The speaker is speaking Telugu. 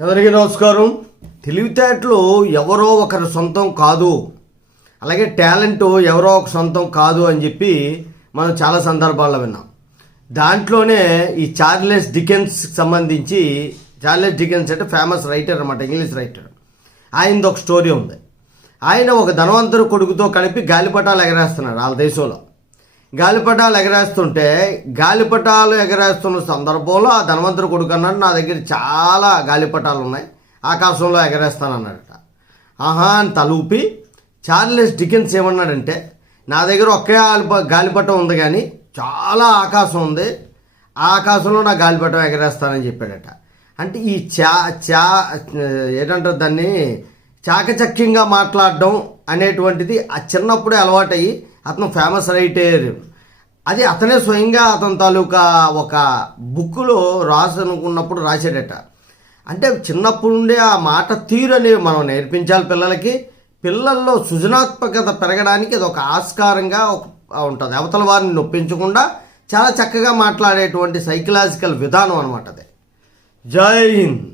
ఎవరికి నమస్కారం. తెలివితేటలు ఎవరో ఒకరి సొంతం కాదు, అలాగే టాలెంట్ ఎవరో ఒక సొంతం కాదు అని చెప్పి మనం చాలా సందర్భాల్లో విన్నాం. దాంట్లోనే ఈ చార్లెస్ డికెన్స్ సంబంధించి, చార్లెస్ డికెన్స్ అంటే ఫేమస్ రైటర్ అనమాట, ఇంగ్లీష్ రైటర్. ఆయనది ఒక స్టోరీ ఉంది. ఆయన ఒక ధనవంతుడు కొడుకుతో కలిపి గాలిపటాలు ఎగరేస్తున్నాడు వాళ్ళ దేశంలో. గాలిపటాలు ఎగరేస్తున్న సందర్భంలో ఆ ధనవంతుడు కొడుకు అన్నాడు, నా దగ్గర చాలా గాలిపటాలు ఉన్నాయి, ఆకాశంలో ఎగరేస్తానన్నాడట. ఆహా అని తలూపి చార్లెస్ డికెన్స్ ఏమన్నాడంటే, నా దగ్గర ఒకే గాలిపటం ఉంది కానీ చాలా ఆకాశం ఉంది, ఆ ఆకాశంలో నా గాలిపటం ఎగరేస్తానని చెప్పాడట. అంటే ఈ ఏంటంటారు దాన్ని, చాకచక్యంగా మాట్లాడడం అనేటువంటిది ఆ చిన్నప్పుడే అలవాటయ్యి అతను ఫేమస్ రైటర్. అది అతనే స్వయంగా అతని తాలూకా ఒక బుక్లో రాసనుకున్నప్పుడు రాశాడట. అంటే చిన్నప్పుడు నుండే ఆ మాట తీరు అనేవి మనం నేర్పించాలి పిల్లలకి. పిల్లల్లో సృజనాత్మకత పెరగడానికి అది ఒక ఆస్కారంగా ఉంటుంది. అవతల వారిని నొప్పించకుండా చాలా చక్కగా మాట్లాడేటువంటి సైకలాజికల్ విధానం అనమాట అది. జై హింద్.